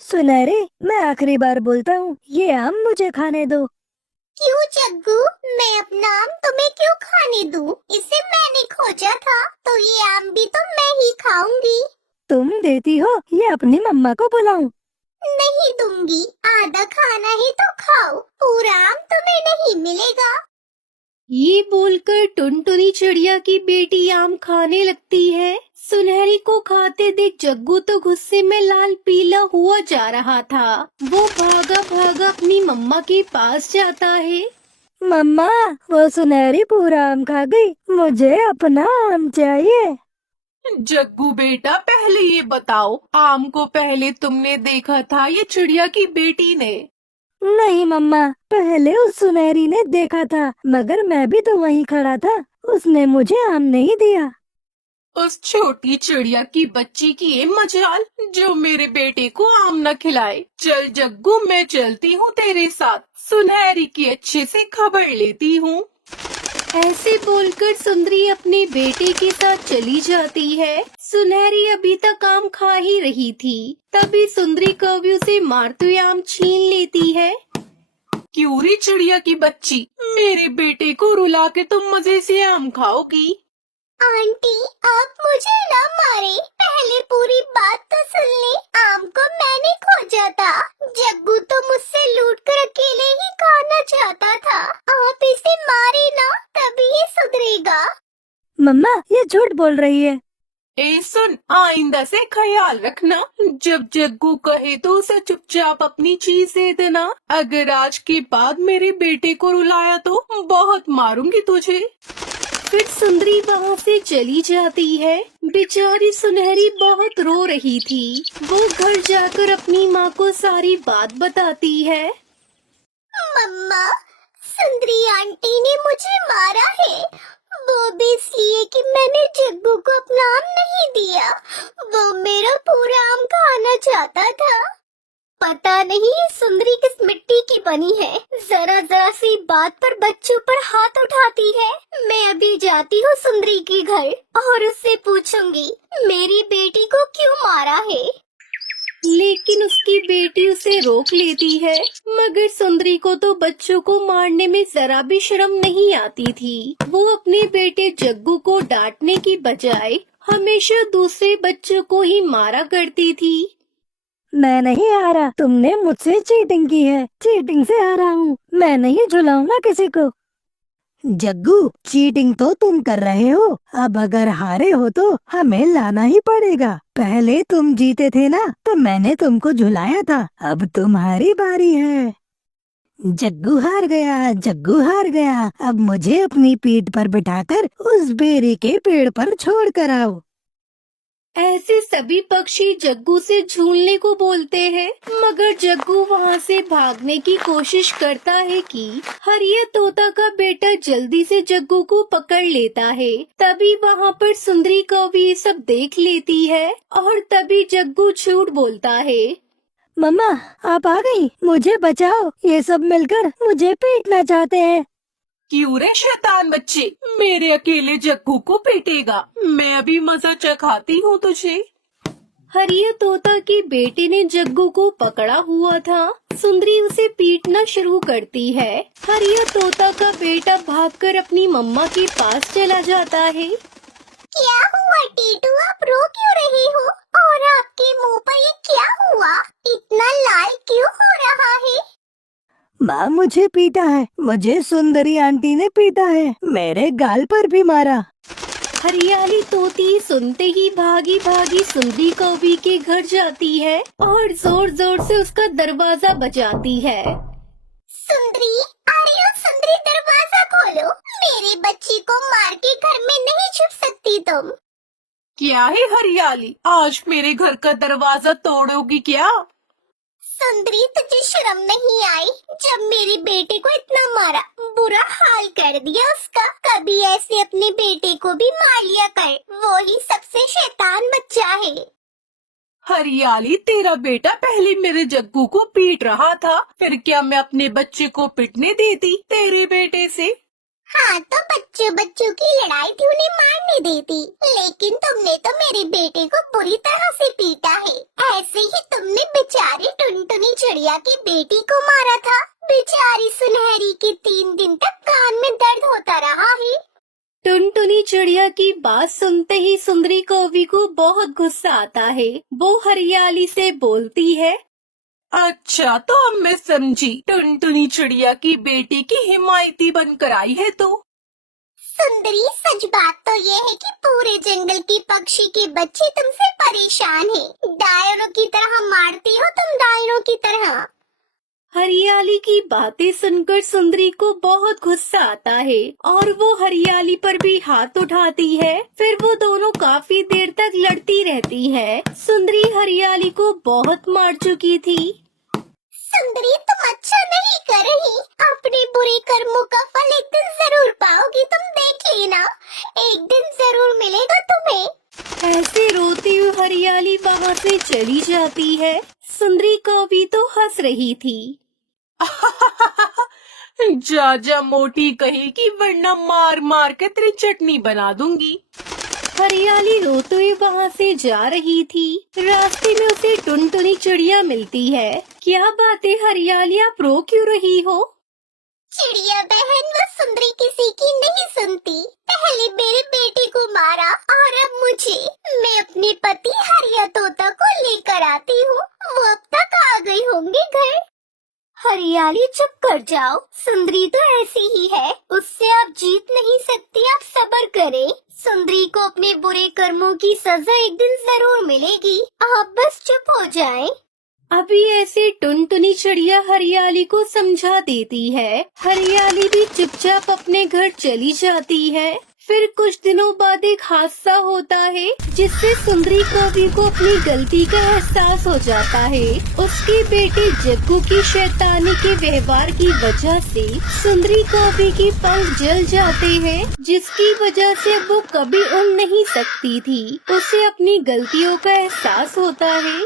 सुनहरे, मैं आखिरी बार बोलता हूँ, ये आम मुझे खाने दो। क्यों जग्गू, मैं अपना आम तुम्हें क्यों खाने दूं? इसे मैंने खोजा था, तो ये आम भी तो मैं ही खाऊंगी। तुम देती हो या अपनी मम्मा को बुलाऊं? नहीं दूंगी, आधा खाना ही तो खाओ, पूरा आम तुम्हें नहीं मिलेगा। ये बोलकर टुनटुनी चिड़िया की बेटी आम खाने लगती है। सुनहरी को खाते देख जग्गू तो गुस्से में लाल पीला हुआ जा रहा था। वो भागा भागा अपनी मम्मा के पास जाता है। मम्मा, वो सुनहरी पूरा आम खा गई, मुझे अपना आम चाहिए। जग्गू बेटा, पहले ये बताओ, आम को पहले तुमने देखा था या चिड़िया की बेटी ने? नहीं मम्मा, पहले उस सुनहरी ने देखा था, मगर मैं भी तो वहीं खड़ा था, उसने मुझे आम नहीं दिया। उस छोटी चिड़िया की बच्ची की ये मजाल जो मेरे बेटे को आम न खिलाए। चल जग्गू, मैं चलती हूँ तेरे साथ, सुनहरी की अच्छे से खबर लेती हूँ। ऐसे बोलकर सुंदरी अपने बेटे के साथ चली जाती है। सुनहरी अभी तक आम खा ही रही थी, तभी सुंदरी कभी उसे मारते हुए आम छीन लेती है। क्यों रे चिड़िया की बच्ची, मेरे बेटे को रुला के तुम मजे से आम खाओगी? आंटी, आप मुझे ना मारे, पहले पूरी बात तो सुन ले। आम को मैंने खोजा था, जग्गू तो मुझसे लूट कर अकेले ही खाना चाहता था। आप इसे मारे ना, तभी ये सुधरेगा। मम्मा, ये झूठ बोल रही है। ए सुन, आइंदा से ख्याल रखना, जब जग्गू कहे तो उसे चुपचाप अपनी चीज दे देना। अगर आज के बाद मेरे बेटे को रुलाया तो बहुत मारूंगी तुझे। फिर सुंदरी वहाँ से चली जाती है। बेचारी सुनहरी बहुत रो रही थी। वो घर जाकर अपनी माँ को सारी बात बताती है। मम्मा, सुंदरी आंटी ने मुझे मारा है, वो भी इसलिए कि मैंने जग्गू को अपना आम नहीं दिया। वो मेरा पूरा आम खाना चाहता था। पता नहीं ये सुंदरी किस मिट्टी की बनी है, जरा जरा सी बात पर बच्चों पर हाथ उठाती है। मैं अभी जाती हूँ सुंदरी के घर और उससे पूछूंगी मेरी बेटी को क्यों मारा है। लेकिन उसकी बेटी उसे रोक लेती है। मगर सुंदरी को तो बच्चों को मारने में जरा भी शर्म नहीं आती थी। वो अपने बेटे जग्गू को डांटने की बजाय हमेशा दूसरे बच्चों को ही मारा करती थी। मैं नहीं हारा, तुमने मुझसे चीटिंग की है, चीटिंग से हारा हूँ, मैं नहीं झुलाऊंगा किसी को। जग्गू, चीटिंग तो तुम कर रहे हो, अब अगर हारे हो तो हमें लाना ही पड़ेगा। पहले तुम जीते थे ना, तो मैंने तुमको झुलाया था, अब तुम्हारी बारी है। जग्गू हार गया, जग्गू हार गया, अब मुझे अपनी पीठ पर बिठाकर उस बेरी के पेड़ पर छोड़ कर आओ। ऐसे सभी पक्षी जग्गू से झूलने को बोलते हैं, मगर जग्गू वहाँ से भागने की कोशिश करता है कि हरिया तोता का बेटा जल्दी से जग्गू को पकड़ लेता है। तभी वहाँ पर सुंदरी कौवी सब देख लेती है और तभी जग्गू झूठ बोलता है। मम्मा, आप आ गई, मुझे बचाओ, ये सब मिलकर मुझे पीटना चाहते हैं। क्यों रे शैतान बच्चे, मेरे अकेले जग्गू को पीटेगा? मैं अभी मजा चखाती हूँ तुझे। हरिया तोता के बेटे ने जग्गू को पकड़ा हुआ था। सुंदरी उसे पीटना शुरू करती है। हरिया तोता का बेटा भागकर अपनी मम्मा के पास चला जाता है। क्या हुआ टीटू, आप रो क्यों रही हो? और आपके मुंह पर ये क्या हुआ? इतना लाल क्यों हो रहा है? माँ, मुझे पीटा है, मुझे सुंदरी आंटी ने पीटा है, मेरे गाल पर भी मारा। हरियाली तोती सुनते ही भागी भागी सुंदरी कौवी के घर जाती है और जोर जोर से उसका दरवाजा बजाती है। सुंदरी, अरे ओ सुंदरी, दरवाजा खोलो, मेरे बच्ची को मार के घर में नहीं छुप सकती तुम। क्या है हरियाली, आज मेरे घर का दरवाजा तोड़ोगी क्या? सुंदरी, तुझे शर्म नहीं आई? जब मेरे बेटे को इतना मारा, बुरा हाल कर दिया उसका। कभी ऐसे अपने बेटे को भी मार लिया कर, वो ही सबसे शैतान बच्चा है। हरियाली, तेरा बेटा पहले मेरे जग्गू को पीट रहा था, फिर क्या मैं अपने बच्चे को पिटने देती तेरे बेटे से? हाँ तो बच्चों बच्चों की लड़ाई थी, उन्हें मारने देती, लेकिन तुमने तो मेरे बेटे को बुरी तरह से पीटा है। ऐसे ही तुमने बेचारी टुनटुनी चिड़िया की बेटी को मारा था। बेचारी सुनहरी के 3 दिन तक कान में दर्द होता रहा है। टुनटुनी चिड़िया की बात सुनते ही सुंदरी कौवी को बहुत गुस्सा आता है। वो हरियाली से बोलती है, अच्छा तो अब मैं समझी, टुनटुनी चिड़िया की बेटी की हिमायती बनकर आई है तो। सुंदरी, सच बात तो ये है कि पूरे जंगल के पक्षी के बच्चे तुमसे परेशान हैं। डायनों की तरह मारती हो तुम, डायनों की तरह। हरियाली की बातें सुनकर सुंदरी को बहुत गुस्सा आता है और वो हरियाली पर भी हाथ उठाती है। फिर वो दोनों काफी देर तक लड़ती रहती है। सुंदरी हरियाली को बहुत मार चुकी थी। सुंदरी, तुम अच्छा नहीं कर रही। अपने बुरे कर्मों का फल एक दिन जरूर पाओगी, तुम देख लेना। एक दिन जरूर मिलेगा तुम्हें। ऐसे रोती हुई हरियाली वहाँ से चली जाती है। सुंदरी कौवी तो हंस रही थी। जा जा मोटी कहेगी, वरना मार मार के तेरी चटनी बना दूंगी। हरियाली रोते हुए वहाँ से जा रही थी। रास्ते में उसे टुनटुनी चिड़िया मिलती है। क्या बात है हरियाली, आप रो क्यों रही हो? चिड़िया बहन, वो सुंदरी किसी की नहीं सुनती। पहले मेरे बेटे को मारा और अब मुझे। मैं अपने पति हरिया तोता को लेकर आती हूँ, वो अब तक आ गई होंगी घर। हरियाली, चुप कर जाओ। सुंदरी तो ऐसी ही है, उससे आप जीत नहीं सकती। आप सब्र करें। सुंदरी को अपने बुरे कर्मों की सजा एक दिन जरूर मिलेगी। आप बस चुप हो जाएं। अभी ऐसे टुनटुनी चिड़िया हरियाली को समझा देती है। हरियाली भी चुपचाप अपने घर चली जाती है। फिर कुछ दिनों बाद एक हादसा होता है जिससे सुंदरी कौवी को अपनी गलती का एहसास हो जाता है। उसके बेटे जग्गू की शैतानी के व्यवहार की वजह से सुंदरी कौवी की पंख जल जाते हैं, जिसकी वजह से वो कभी उड़ नहीं सकती थी। उसे अपनी गलतियों का एहसास होता है।